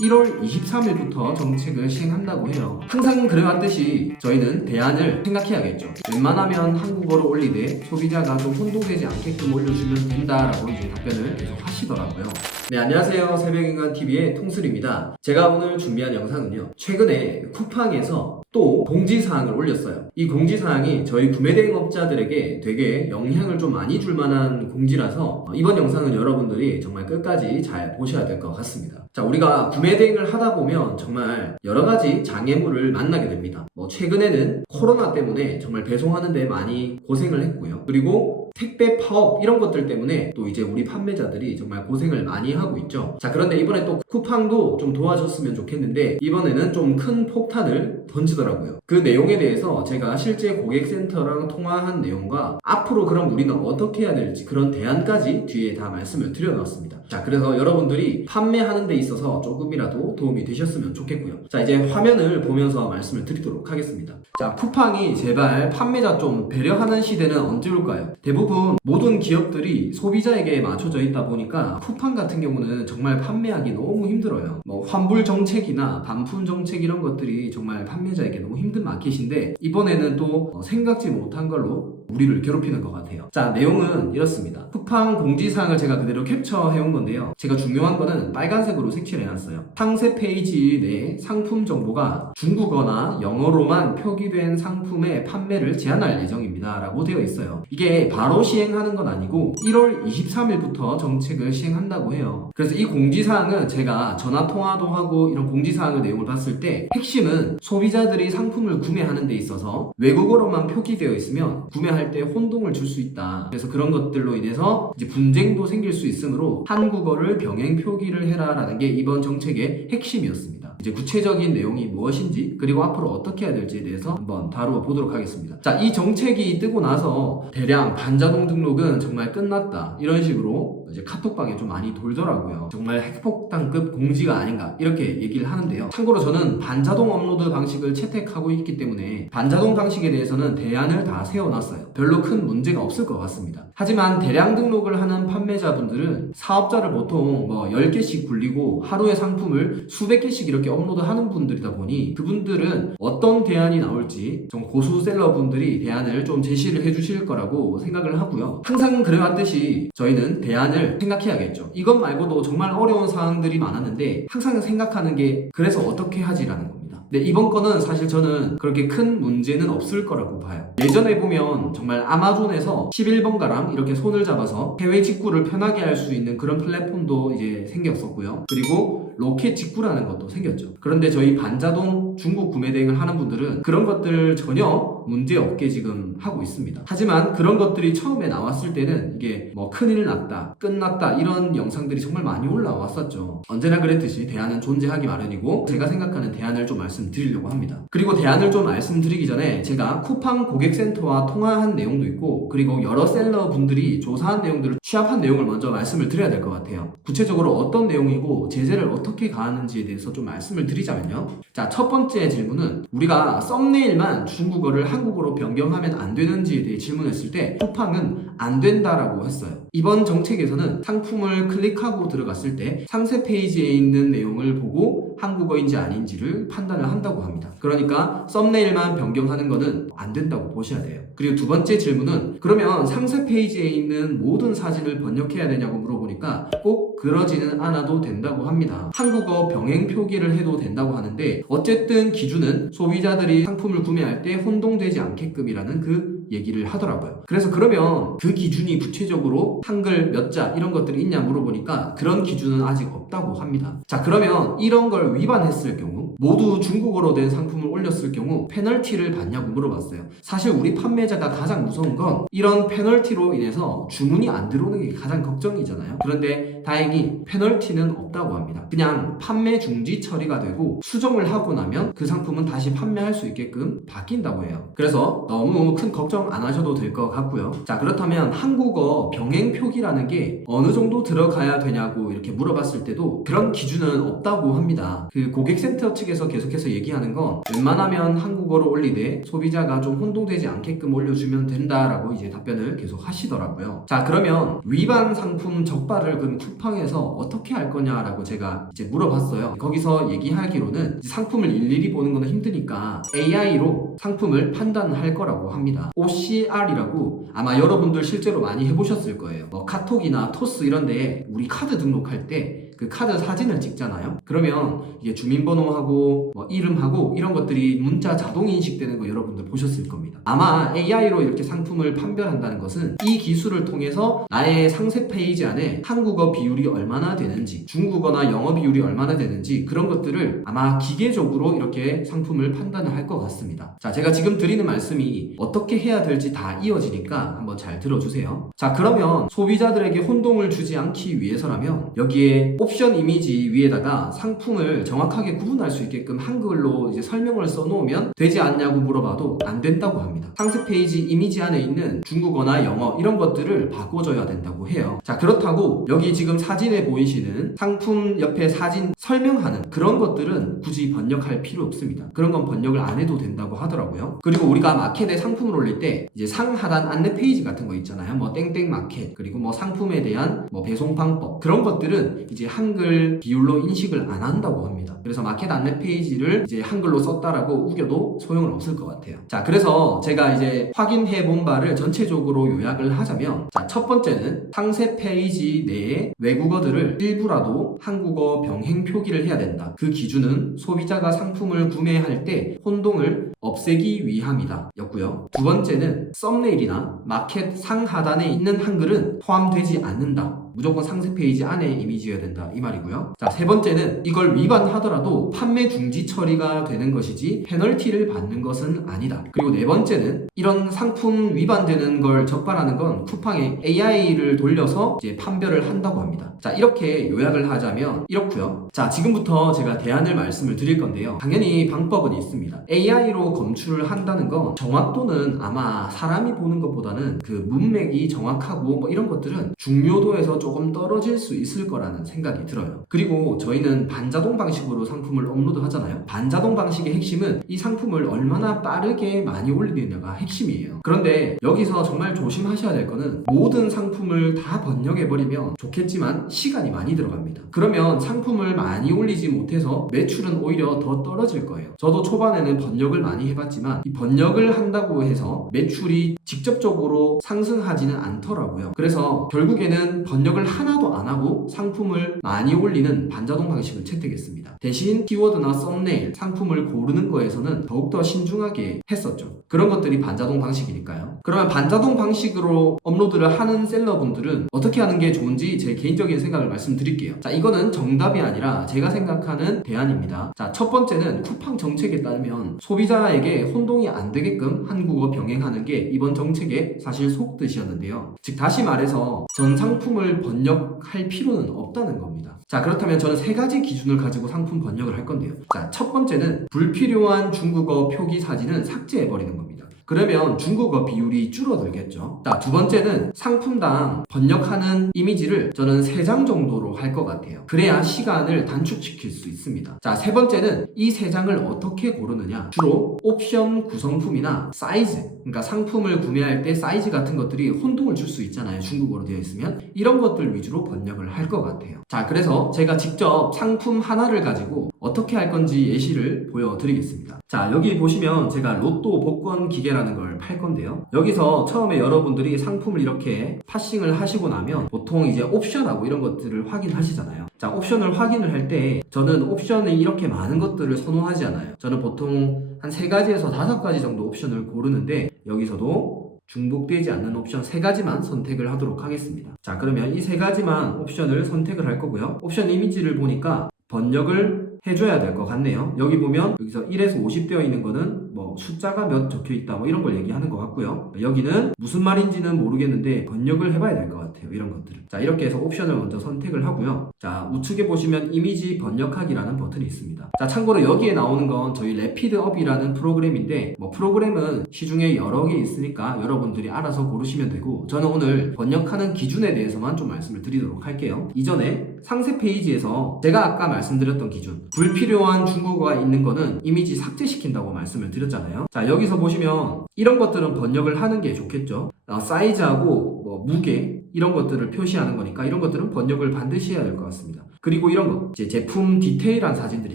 1월 23일부터 정책을 시행한다고 해요. 항상 그래왔듯이 저희는 대안을 생각해야겠죠. 웬만하면 한국어로 올리되 소비자가 좀 혼동되지 않게끔 올려주면 된다라고 이제 답변을 계속 하시더라고요. 네, 안녕하세요. 새벽인간TV의 통술입니다. 제가 오늘 준비한 영상은요, 최근에 쿠팡에서 또 공지사항을 올렸어요. 이 공지사항이 저희 구매대행업자들에게 되게 영향을 좀 많이 줄 만한 공지라서 이번 영상은 여러분들이 정말 끝까지 잘 보셔야 될 것 같습니다. 자, 우리가 구매대행을 하다 보면 정말 여러 가지 장애물을 만나게 됩니다. 최근에는 코로나 때문에 정말 배송하는데 많이 고생을 했고요. 그리고 택배 파업 이런 것들 때문에 또 이제 우리 판매자들이 정말 고생을 많이 하고 있죠. 자, 그런데 이번에 또 쿠팡도 좀 도와줬으면 좋겠는데 이번에는 좀 큰 폭탄을 던지더라고요. 그 내용에 대해서 제가 실제 고객센터랑 통화한 내용과 앞으로 그럼 우리는 어떻게 해야 될지 그런 대안까지 뒤에 다 말씀을 드려놨습니다. 자, 그래서 여러분들이 판매하는 데 있어서 조금이라도 도움이 되셨으면 좋겠고요. 자, 이제 화면을 보면서 말씀을 드리도록 하겠습니다. 자, 쿠팡이 제발 판매자 좀 배려하는 시대는 언제 올까요? 대부분 모든 기업들이 소비자에게 맞춰져 있다 보니까 쿠팡 같은 경우는 정말 판매하기 너무 힘들어요. 환불 정책이나 반품 정책 이런 것들이 정말 판매자에게 너무 힘든 마켓인데 이번에는 또 생각지 못한 걸로 우리를 괴롭히는 것 같아요. 자, 내용은 이렇습니다. 쿠팡 공지사항을 제가 그대로 캡처해온 건데요. 제가 중요한 거는 빨간색으로 색칠을 해놨어요. 상세 페이지 내 상품 정보가 중국어나 영어로만 표기된 상품의 판매를 제한할 예정입니다 라고 되어 있어요. 이게 바로 시행하는 건 아니고 1월 23일부터 정책을 시행한다고 해요. 그래서 이 공지사항은 제가 전화통화도 하고 이런 공지사항의 내용을 봤을 때 핵심은 소비자들이 상품을 구매하는 데 있어서 외국어로만 표기되어 있으면 구매할 때 혼동을 줄 수 있다. 그래서 그런 것들로 인해서 이제 분쟁도 생길 수 있으므로 한국어를 병행 표기를 해라 라는 게 이번 정책의 핵심이었습니다. 이제 구체적인 내용이 무엇인지 그리고 앞으로 어떻게 해야 될지에 대해서 한번 다루어 보도록 하겠습니다. 자, 이 정책이 뜨고 나서 대량 반자동 등록은 정말 끝났다 이런 식으로 이제 카톡방에 좀 많이 돌더라고요. 정말 핵폭탄급 공지가 아닌가 이렇게 얘기를 하는데요. 참고로 저는 반자동 업로드 방식을 채택하고 있기 때문에 반자동 방식에 대해서는 대안을 다 세워놨어요. 별로 큰 문제가 없을 것 같습니다. 하지만 대량 등록을 하는 판매자분들은 사업자를 보통 10개씩 굴리고 하루에 상품을 수백 개씩 이렇게 업로드하는 분들이다 보니 그분들은 어떤 대안이 나올지 좀 고수 셀러분들이 대안을 좀 제시를 해주실 거라고 생각을 하고요. 항상 그래왔듯이 저희는 대안을 생각해야겠죠. 이것 말고도 정말 어려운 사항들이 많았는데 항상 생각하는 게 그래서 어떻게 하지라는 겁니다. 네, 이번 거는 사실 저는 그렇게 큰 문제는 없을 거라고 봐요. 예전에 보면 정말 아마존에서 11번가랑 이렇게 손을 잡아서 해외 직구를 편하게 할 수 있는 그런 플랫폼도 이제 생겼었고요. 그리고 로켓 직구라는 것도 생겼죠. 그런데 저희 반자동 중국 구매 대행을 하는 분들은 그런 것들 전혀 문제 없게 지금 하고 있습니다. 하지만 그런 것들이 처음에 나왔을 때는 이게 큰일 났다, 끝났다 이런 영상들이 정말 많이 올라왔었죠. 언제나 그랬듯이 대안은 존재하기 마련이고 제가 생각하는 대안을 좀 말씀드리려고 합니다. 그리고 대안을 좀 말씀드리기 전에 제가 쿠팡 고객센터와 통화한 내용도 있고 그리고 여러 셀러분들이 조사한 내용들을 취합한 내용을 먼저 말씀을 드려야 될 것 같아요. 구체적으로 어떤 내용이고 제재를 어떻게 가하는지에 대해서 좀 말씀을 드리자면요. 자, 첫 번째 질문은 우리가 썸네일만 중국어를 한국어로 변경하면 안 되는지에 대해 질문했을 때 쿠팡은 안 된다라고 했어요. 이번 정책에서는 상품을 클릭하고 들어갔을 때 상세 페이지에 있는 내용을 보고 한국어인지 아닌지를 판단을 한다고 합니다. 그러니까 썸네일만 변경하는 거는 안 된다고 보셔야 돼요. 그리고 두 번째 질문은 그러면 상세 페이지에 있는 모든 사진을 번역해야 되냐고 물어보니까 꼭 그러지는 않아도 된다고 합니다. 한국어 병행 표기를 해도 된다고 하는데 어쨌든 기준은 소비자들이 상품을 구매할 때 혼동되지 않게끔이라는 그 얘기를 하더라고요. 그래서 그러면 그 기준이 구체적으로 한글 몇 자 이런 것들이 있냐 물어보니까 그런 기준은 아직 없다고 합니다. 자, 그러면 이런 걸 위반했을 경우 모두 중국어로 된 상품을 올렸을 경우 페널티를 받냐고 물어봤어요. 사실 우리 판매자가 가장 무서운 건 이런 페널티로 인해서 주문이 안 들어오는 게 가장 걱정이잖아요. 그런데 다행히 페널티는 없다고 합니다. 그냥 판매 중지 처리가 되고 수정을 하고 나면 그 상품은 다시 판매할 수 있게끔 바뀐다고 해요. 그래서 너무 큰 걱정 안 하셔도 될 것 같고요. 자, 그렇다면 한국어 병행 표기라는 게 어느 정도 들어가야 되냐고 이렇게 물어봤을 때도 그런 기준은 없다고 합니다. 그 고객센터 측에서 계속해서 얘기하는 건 웬만하면 한국어로 올리되 소비자가 좀 혼동되지 않게끔 올려주면 된다라고 이제 답변을 계속 하시더라고요. 자, 그러면 위반 상품 적발을 그럼 쿠팡에서 어떻게 할 거냐라고 제가 이제 물어봤어요. 거기서 얘기하기로는 상품을 일일이 보는 거는 힘드니까 AI로 상품을 판단할 거라고 합니다. OCR이라고 아마 여러분들 실제로 많이 해보셨을 거예요. 뭐 카톡이나 토스 이런데 우리 카드 등록할 때 그 카드 사진을 찍잖아요. 그러면 이게 주민번호하고 뭐 이름하고 이런 것들이 문자 자동 인식되는 거 여러분들 보셨을 겁니다. 아마 AI로 이렇게 상품을 판별한다는 것은 이 기술을 통해서 나의 상세 페이지 안에 한국어 비율이 얼마나 되는지, 중국어나 영어 비율이 얼마나 되는지 그런 것들을 아마 기계적으로 이렇게 상품을 판단을 할 것 같습니다. 자, 제가 지금 드리는 말씀이 어떻게 해야 될지 다 이어지니까 한번 잘 들어주세요. 자, 그러면 소비자들에게 혼동을 주지 않기 위해서라면 여기에 옵션 이미지 위에다가 상품을 정확하게 구분할 수 있게끔 한글로 이제 설명을 써놓으면 되지 않냐고 물어봐도 안 된다고 합니다. 상세 페이지 이미지 안에 있는 중국어나 영어 이런 것들을 바꿔줘야 된다고 해요. 자, 그렇다고 여기 지금 사진에 보이시는 상품 옆에 사진 설명하는 그런 것들은 굳이 번역할 필요 없습니다. 그런 건 번역을 안 해도 된다고 하더라고요. 그리고 우리가 마켓에 상품을 올릴 때 이제 상하단 안내 페이지 같은 거 있잖아요. 뭐 땡땡 마켓, 그리고 뭐 상품에 대한 뭐 배송 방법, 그런 것들은 이제 한글 비율로 인식을 안 한다고 합니다. 그래서 마켓 안내 페이지를 이제 한글로 썼다라고 우겨도 소용은 없을 것 같아요. 자, 그래서 제가 이제 확인해 본 바를 전체적으로 요약을 하자면, 자, 첫 번째는 상세 페이지 내에 외국어들을 일부라도 한국어 병행 표기를 해야 된다. 그 기준은 소비자가 상품을 구매할 때 혼동을 없애기 위함이다 였고요. 두 번째는 썸네일이나 마켓 상하단에 있는 한글은 포함되지 않는다. 무조건 상세 페이지 안에 이미지여야 된다 이 말이고요. 자, 세 번째는 이걸 위반하더라도 판매 중지 처리가 되는 것이지 페널티를 받는 것은 아니다. 그리고 네 번째는 이런 상품 위반되는 걸 적발하는 건 쿠팡에 AI를 돌려서 이제 판별을 한다고 합니다. 자, 이렇게 요약을 하자면 이렇고요. 자, 지금부터 제가 대안을 말씀을 드릴 건데요. 당연히 방법은 있습니다. AI로 검출을 한다는 건 정확도는 아마 사람이 보는 것보다는 그 문맥이 정확하고 뭐 이런 것들은 중요도에서 조금 떨어질 수 있을 거라는 생각이 들어요. 그리고 저희는 반자동 방식으로 상품을 업로드 하잖아요. 반자동 방식의 핵심은 이 상품을 얼마나 빠르게 많이 올리느냐가 핵심이에요. 그런데 여기서 정말 조심하셔야 될 거는 모든 상품을 다 번역해버리면 좋겠지만 시간이 많이 들어갑니다. 그러면 상품을 많이 올리지 못해서 매출은 오히려 더 떨어질 거예요. 저도 초반에는 번역을 많이 해봤지만 이 번역을 한다고 해서 매출이 직접적으로 상승하지는 않더라고요. 그래서 결국에는 번역을 하나도 안 하고 상품을 많이 올리는 반자동 방식을 채택했습니다. 대신 키워드나 썸네일, 상품을 고르는 거에서는 더욱더 신중하게 했었죠. 그런 것들이 반자동 방식이니까요. 그러면 반자동 방식으로 업로드를 하는 셀러분들은 어떻게 하는 게 좋은지 제 개인적인 생각을 말씀드릴게요. 자, 이거는 정답이 아니라 제가 생각하는 대안입니다. 자, 첫 번째는 쿠팡 정책에 따르면 소비자에게 혼동이 안 되게끔 한국어 병행하는 게 이번 정책의 사실 속뜻이었는데요. 즉 다시 말해서 전 상품을 번역할 필요는 없다는 겁니다. 자, 그렇다면 저는 세 가지 기준을 가지고 상품 번역을 할 건데요. 자, 첫 번째는 불필요한 중국어 표기 사진은 삭제해버리는 겁니다. 그러면 중국어 비율이 줄어들겠죠. 자, 두 번째는 상품당 번역하는 이미지를 저는 3장 정도로 할 것 같아요. 그래야 시간을 단축시킬 수 있습니다. 자, 세 번째는 이 3장을 어떻게 고르느냐. 주로 옵션 구성품이나 사이즈, 그러니까 상품을 구매할 때 사이즈 같은 것들이 혼동을 줄 수 있잖아요. 중국어로 되어 있으면. 이런 것들 위주로 번역을 할 것 같아요. 자, 그래서 제가 직접 상품 하나를 가지고 어떻게 할 건지 예시를 보여드리겠습니다. 자, 여기 보시면 제가 로또 복권 기계라는 걸 팔 건데요. 여기서 처음에 여러분들이 상품을 이렇게 파싱을 하시고 나면 보통 이제 옵션하고 이런 것들을 확인하시잖아요. 자, 옵션을 확인을 할 때 저는 옵션이 이렇게 많은 것들을 선호하지 않아요. 저는 보통 한 3가지에서 5가지 정도 옵션을 고르는데 여기서도 중복되지 않는 옵션 3가지만 선택을 하도록 하겠습니다. 자, 그러면 이 3가지만 옵션을 선택을 할 거고요. 옵션 이미지를 보니까 번역을 해줘야 될 것 같네요. 여기 보면 여기서 1에서 50 되어 있는 거는 뭐 숫자가 몇 적혀 있다 뭐 이런 걸 얘기하는 것 같고요. 여기는 무슨 말인지는 모르겠는데 번역을 해봐야 될 것 같아요. 이런 것들을. 자, 이렇게 해서 옵션을 먼저 선택을 하고요. 자, 우측에 보시면 이미지 번역하기라는 버튼이 있습니다. 자, 참고로 여기에 나오는 건 저희 래피드업이라는 프로그램인데 뭐 프로그램은 시중에 여러 개 있으니까 여러분들이 알아서 고르시면 되고, 저는 오늘 번역하는 기준에 대해서만 좀 말씀을 드리도록 할게요. 이전에 상세 페이지에서 제가 아까 말씀드렸던 기준, 불필요한 중국어가 있는 거는 이미지 삭제시킨다고 말씀을 드렸잖아요. 자, 여기서 보시면 이런 것들은 번역을 하는 게 좋겠죠. 사이즈하고 뭐 무게 이런 것들을 표시하는 거니까 이런 것들은 번역을 반드시 해야 될 것 같습니다. 그리고 이런 거, 이제 제품 디테일한 사진들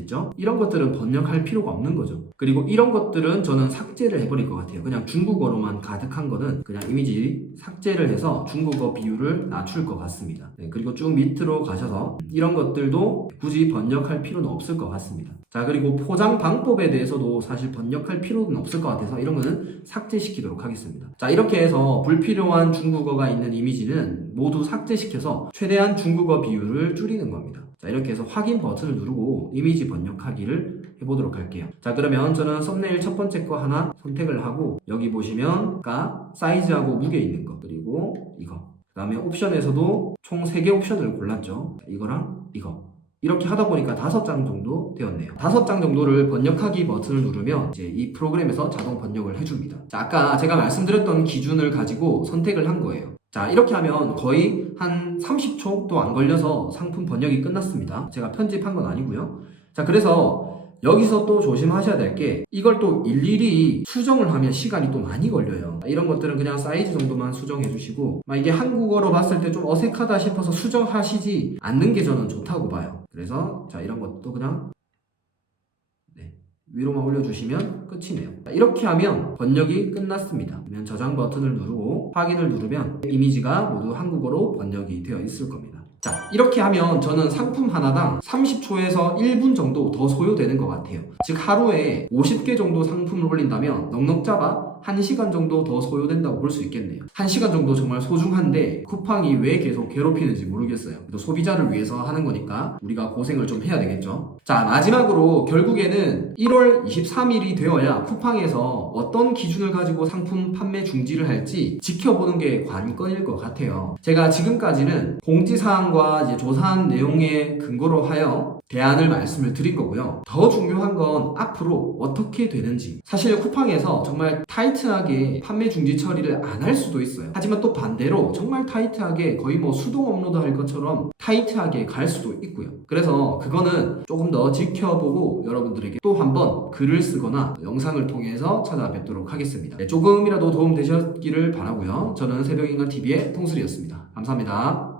있죠? 이런 것들은 번역할 필요가 없는 거죠. 그리고 이런 것들은 저는 삭제를 해버릴 것 같아요. 그냥 중국어로만 가득한 거는 그냥 이미지 삭제를 해서 중국어 비율을 낮출 것 같습니다. 네, 그리고 쭉 밑으로 가셔서 이런 것들도 굳이 번역할 필요는 없을 것 같습니다. 자, 그리고 포장 방법에 대해서도 사실 번역할 필요는 없을 것 같아서 이런 거는 삭제시키도록 하겠습니다. 자, 이렇게 해서 불필요한 중국어가 있는 이미지는 모두 삭제시켜서 최대한 중국어 비율을 줄이는 겁니다. 자, 이렇게 해서 확인 버튼을 누르고 이미지 번역하기를 해보도록 할게요. 자, 그러면 저는 썸네일 첫 번째 거 하나 선택을 하고 여기 보시면 사이즈하고 무게 있는 거 그리고 이거 그 다음에 옵션에서도 총 3개 옵션을 골랐죠. 이거랑 이거 이렇게 하다 보니까 5장 정도 되었네요. 5장 정도를 번역하기 버튼을 누르면 이제 이 프로그램에서 자동 번역을 해줍니다. 자, 아까 제가 말씀드렸던 기준을 가지고 선택을 한 거예요. 자, 이렇게 하면 거의 한 30초도 안 걸려서 상품 번역이 끝났습니다. 제가 편집한 건 아니고요. 자, 그래서 여기서 또 조심하셔야 될 게 이걸 또 일일이 수정을 하면 시간이 또 많이 걸려요. 이런 것들은 그냥 사이즈 정도만 수정해 주시고 이게 한국어로 봤을 때 좀 어색하다 싶어서 수정하시지 않는 게 저는 좋다고 봐요. 그래서 자, 이런 것도 그냥 위로만 올려주시면 끝이네요. 이렇게 하면 번역이 끝났습니다. 그러면 저장 버튼을 누르고 확인을 누르면 이미지가 모두 한국어로 번역이 되어 있을 겁니다. 자, 이렇게 하면 저는 상품 하나당 30초에서 1분 정도 더 소요되는 것 같아요. 즉 하루에 50개 정도 상품을 올린다면 넉넉 잡아 1시간 정도 더 소요된다고 볼 수 있겠네요. 1시간 정도 정말 소중한데 쿠팡이 왜 계속 괴롭히는지 모르겠어요. 또 소비자를 위해서 하는 거니까 우리가 고생을 좀 해야 되겠죠. 자, 마지막으로 결국에는 1월 23일이 되어야 쿠팡에서 어떤 기준을 가지고 상품 판매 중지를 할지 지켜보는 게 관건일 것 같아요. 제가 지금까지는 공지사항과 이제 조사한 내용에 근거로 하여 대안을 말씀을 드린 거고요. 더 중요한 건 앞으로 어떻게 되는지. 사실 쿠팡에서 정말 타이트하게 판매 중지 처리를 안 할 수도 있어요. 하지만 또 반대로 정말 타이트하게 거의 뭐 수동 업로드 할 것처럼 타이트하게 갈 수도 있고요. 그래서 그거는 조금 더 지켜보고 여러분들에게 또 한번 글을 쓰거나 영상을 통해서 찾아뵙도록 하겠습니다. 조금이라도 도움 되셨기를 바라고요. 저는 새벽인간TV의 통술이었습니다. 감사합니다.